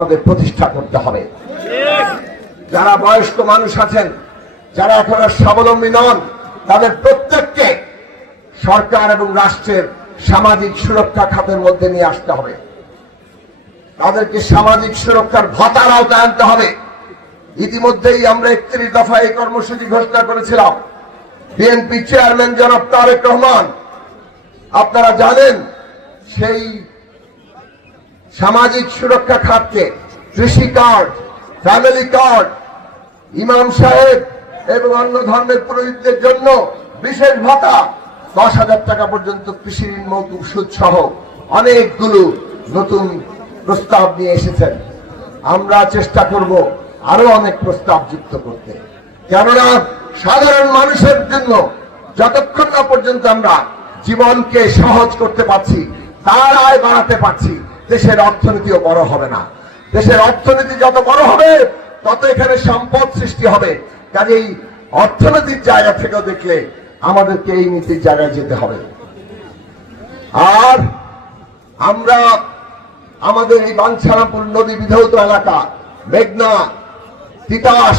প্রতিষ্ঠা করতে হবে। যারা বয়স্ক মানুষ আছেন, যারা এখন আর স্বাবলম্বী নন, তাদের প্রত্যেককে সরকার এবং রাষ্ট্রের সামাজিক সুরক্ষা খাতের মধ্যে নিয়ে আসতে হবে। তাদেরকে সামাজিক সুরক্ষার ভাতার আওতায় আনতে হবে। ইতিমধ্যেই আমরা 31 দফা এই কর্মসূচি ঘোষণা করেছিলাম। বিএনপি চেয়ারম্যান জনাব তারেক রহমান, আপনারা জানেন, সেই সামাজিক সুরক্ষা খাতকে কৃষি কার্ড, ফ্যামিলি কার্ড, ইমাম সাহেব এবং অন্য ধর্মের পুরোহিতদের জন্য বিশেষ ভাতা, 10,000 টাকা পর্যন্ত কৃষি ঋণ মৌকুব সুদ সহ অনেকগুলো নতুন প্রস্তাব নিয়ে এসেছেন। আমরা চেষ্টা করব আরো অনেক প্রস্তাব যুক্ত করতে, কেননা সাধারণ মানুষের জন্য যতক্ষণ না পর্যন্ত আমরা জীবনকে সহজ করতে পারছি, তার আয় বাড়াতে পারছি, দেশের অর্থনীতিও বড় হবে না। দেশের অর্থনীতি যত বড় হবে, তত এখানে সম্পদ সৃষ্টি হবে। কাজেই অর্থনৈতিক জায়গা থেকেও দেখলে আমাদেরকে এই নীতির জায়গায় যেতে হবে। আর আমরা আমাদের এই বাঞ্ছারামপুর নদী বিধৌত এলাকা, মেঘনা, তিতাস,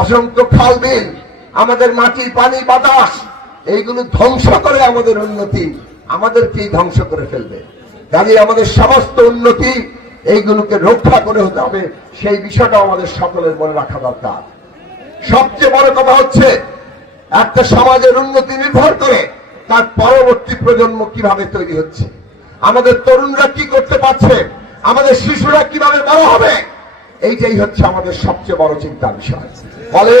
অসংখ্য খাল বিল, আমাদের মাটির পানি বাতাস, এইগুলো ধ্বংস করে আমাদের উন্নতি আমাদেরকেই ধ্বংস করে ফেলবে। কাজে আমাদের সমস্ত উন্নতি এইগুলোকে রক্ষা করে হতে হবে, সেই বিষয়টা আমাদের সকলের মনে রাখা দরকার। সবচেয়ে বড় কথা হচ্ছে, একটা সমাজের উন্নতি নির্ভর করে তার পরবর্তী প্রজন্ম কিভাবে তৈরি হচ্ছে, আমাদের তরুণরা কি করতে পারছে, আমাদের শিশুরা কিভাবে বড় হবে, এইটাই হচ্ছে আমাদের সবচেয়ে বড় চিন্তার বিষয়। ফলে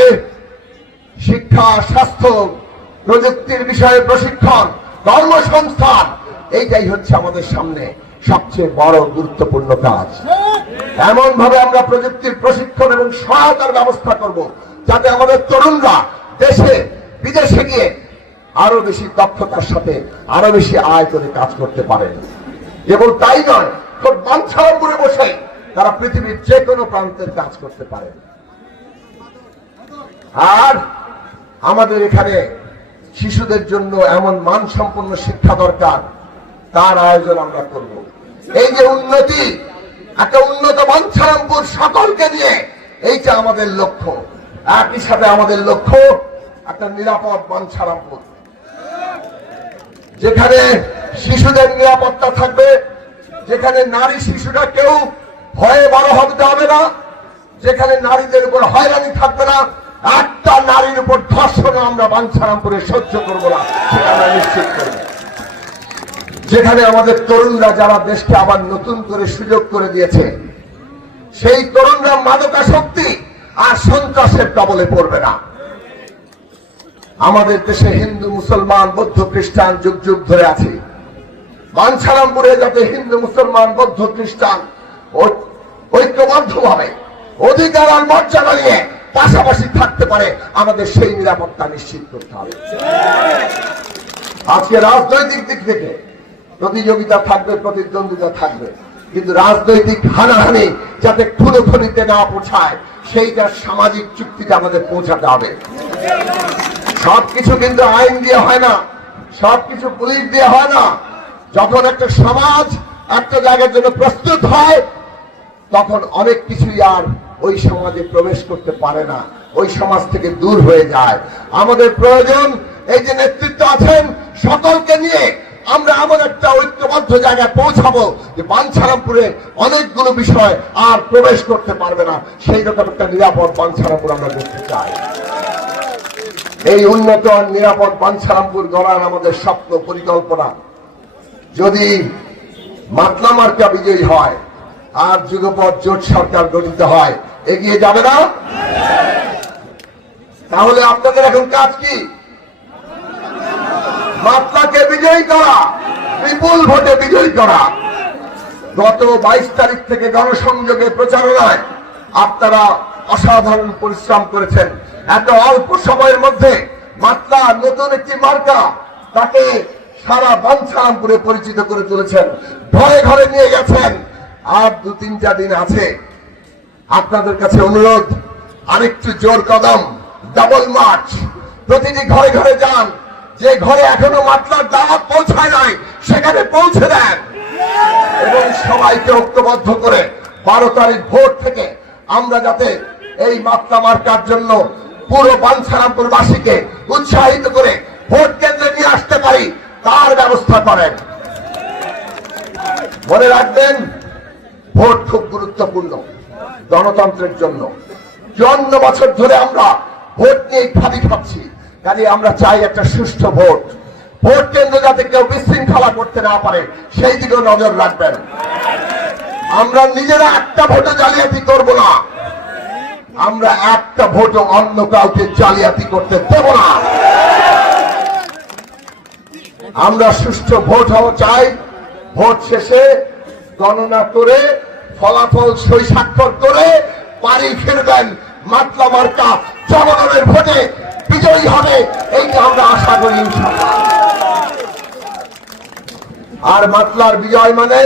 শিক্ষা, স্বাস্থ্য, প্রযুক্তির বিষয়ে প্রশিক্ষণ, কর্মসংস্থান, এইটাই হচ্ছে আমাদের সামনে সবচেয়ে বড় গুরুত্বপূর্ণ কাজ। এমন ভাবে আমরা প্রযুক্তির প্রশিক্ষণ এবং সহায়তার ব্যবস্থা করব, যাতে আমাদের তরুণরা দেশে বিদেশে গিয়ে আরো বেশি দক্ষতার সাথে আরো বেশি আয় করে কাজ করতে পারেন। এবং তাই নয়, খুব বাঞ্ছারামপুরে বসে তারা পৃথিবীর যে কোনো প্রান্তের কাজ করতে পারেন। আর আমাদের এখানে শিশুদের জন্য এমন মানসম্পন্ন শিক্ষা দরকার, তার আয়োজন আমরা করব। এই যে উন্নতি, একটা উন্নত বাঞ্ছারামপুর সকলকে নিয়ে, এইটা আমাদের লক্ষ্য। একই সাথে আমাদের লক্ষ্য একটা নিরাপদ বাঞ্ছারামপুর, যেখানে শিশুদের নিরাপত্তা থাকবে, যেখানে নারী শিশুরা কেউ ভয়ে বড় হতে হবে না, যেখানে নারীদের উপর হয়রানি থাকবে না, একটা নারীর উপর ধর্ষণ আমরা বাঞ্ছারামপুরে সহ্য করবো না, সেটা আমরা নিশ্চিত করব। যেখানে আমাদের তরুণরা, যারা দেশকে আবার নতুন করে সুযোগ করে দিয়েছে, সেই তরুণরা মাদকাসক্তি আর সন্ত্রাসের কবলে পড়বে না। আমাদের দেশে হিন্দু, মুসলমান, বৌদ্ধ, খ্রিস্টান যুগ যুগ ধরে আছে। বাঞ্ছারামপুরে যাতে হিন্দু, মুসলমান, বৌদ্ধ, খ্রিস্টান ঐক্যবদ্ধভাবে অধিকার আর মর্যাদা নিয়ে পাশাপাশি থাকতে পারে, আমাদের সেই নিরাপত্তা নিশ্চিত করতে হবে। আজকে রাজনৈতিক দিক থেকে প্রতিযোগিতা থাকবে, প্রতিদ্বন্দ্বিতা থাকবে, কিন্তু রাজনৈতিক হানাহানি যাতে খুনোখুনিতে না পৌঁছায়, সেইটা সামাজিক চুক্তিতে আমাদের পৌঁছাতে হবে। সবকিছু কিন্তু আইন দিয়ে হয় না, সবকিছু পুলিশ দিয়ে হয় না। যখন একটা সমাজ একটা জায়গার জন্য প্রস্তুত হয়, তখন অনেক কিছুই আর ওই সমাজে প্রবেশ করতে পারে না, ওই সমাজ থেকে দূর হয়ে যায়। আমাদের প্রয়োজন, এই যে নেতৃত্ব আছেন, সকলকে নিয়ে আমরা এমন একটা ঐক্যবদ্ধ জায়গায় পৌঁছাবো যে বাঞ্ছারামপুরে অনেকগুলো বিষয় আর প্রবেশ করতে পারবে না, সেই রকম একটা নিরাপদ বাঞ্ছারামপুর আমরা করতে চাই। এই উন্নত আর নিরাপদ বাঞ্ছারামপুর গড়ার আমাদের স্বপ্ন, পরিকল্পনা। যদি মাতলা মার্কা বিজয়ী হয় আর যুগপৎ জোট সরকার গঠিত হয়, এগিয়ে যাবে না? তাহলে আপনাদের এখন কাজ কি? মাতলাকে বিজয়ী করা, বিপুল ভোটে বিজয়ী করা। গত 22 তারিখ থেকে গণসংযোগে প্রচারণায় আপনারা অসাধারণ পরিশ্রম করেছেন। এত অল্প সময়ের মধ্যে মাতলা নতুন একটি মার্কা, তাকে সারা বাঞ্ছারামপুরে পরিচিত করে তুলেছেন, ঘরে ঘরে নিয়ে গেছেন। আর 2-3টা দিন আছে। আপনাদের কাছে অনুরোধ, আরেকটু জোর কদম, ডাবল মার্চ, প্রতিটি ঘরে ঘরে যান। যে ঘরে এখনো মাতলার দাওয়াত পৌঁছায় নাই, সেখানে পৌঁছে দেন এবং সবাইকে ঐক্যবদ্ধ করে 12 তারিখ ভোর থেকে আমরা যাতে এই মাতলা মার্কার জন্য পুরো বাঞ্ছারামপুরবাসীকে উৎসাহিত করে ভোট কেন্দ্রে নিয়ে আসতে পারি তার ব্যবস্থা করেন। মনে রাখবেন, ভোট খুব গুরুত্বপূর্ণ গণতন্ত্রের জন্য। 54 বছর ধরে আমরা ভোট নিয়ে ভাবি খাচ্ছি, কাজে আমরা চাই একটা সুষ্ঠু ভোট। ভোট কেন্দ্র যাতে কেউ বিশৃঙ্খলা করতে না পারে সেই দিকে নজর রাখবেন। আমরা নিজেরা একটা ভোটে জালিয়াতি করব না, আমরা একটা ভোটও অন্য কাউকে জালিয়াতি করতে দেব না। আমরা সুষ্ঠু ভোট হওয়া চাই। ভোট শেষে গণনা করে ফলাফল সই স্বাক্ষর করে বাড়ি ফিরবেন, মাতলা মার্কা জনগণের ভোটে বিজয়ী হবে, এইটা আমরা আশা করি ইনশাআল্লাহ। আর মাতলার বিজয় মানে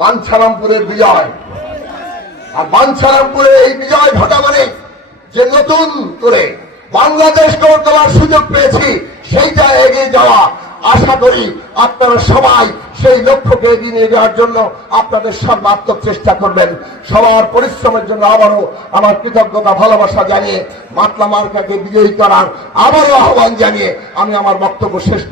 বাঞ্ছারামপুরের বিজয়। আর বাঞ্ছারামপুরে এই বিজয় ঘটা মানে যে নতুন করে বাংলাদেশ গড়ে তোলার সুযোগ পেয়েছি, সেইটা এগিয়ে যাওয়া। আশা করি আপনারা সবাই সেই লক্ষ্যকে এগিয়ে নিয়ে যাওয়ার জন্য আপনাদের সর্বাত্মক চেষ্টা করবেন। সবার পরিশ্রমের জন্য আবারও আমার কৃতজ্ঞতা ভালোবাসা জানিয়ে মাতলা মার্কাকে বিজয়ী করার আবারও আহ্বান জানিয়ে আমি আমার বক্তব্য শেষ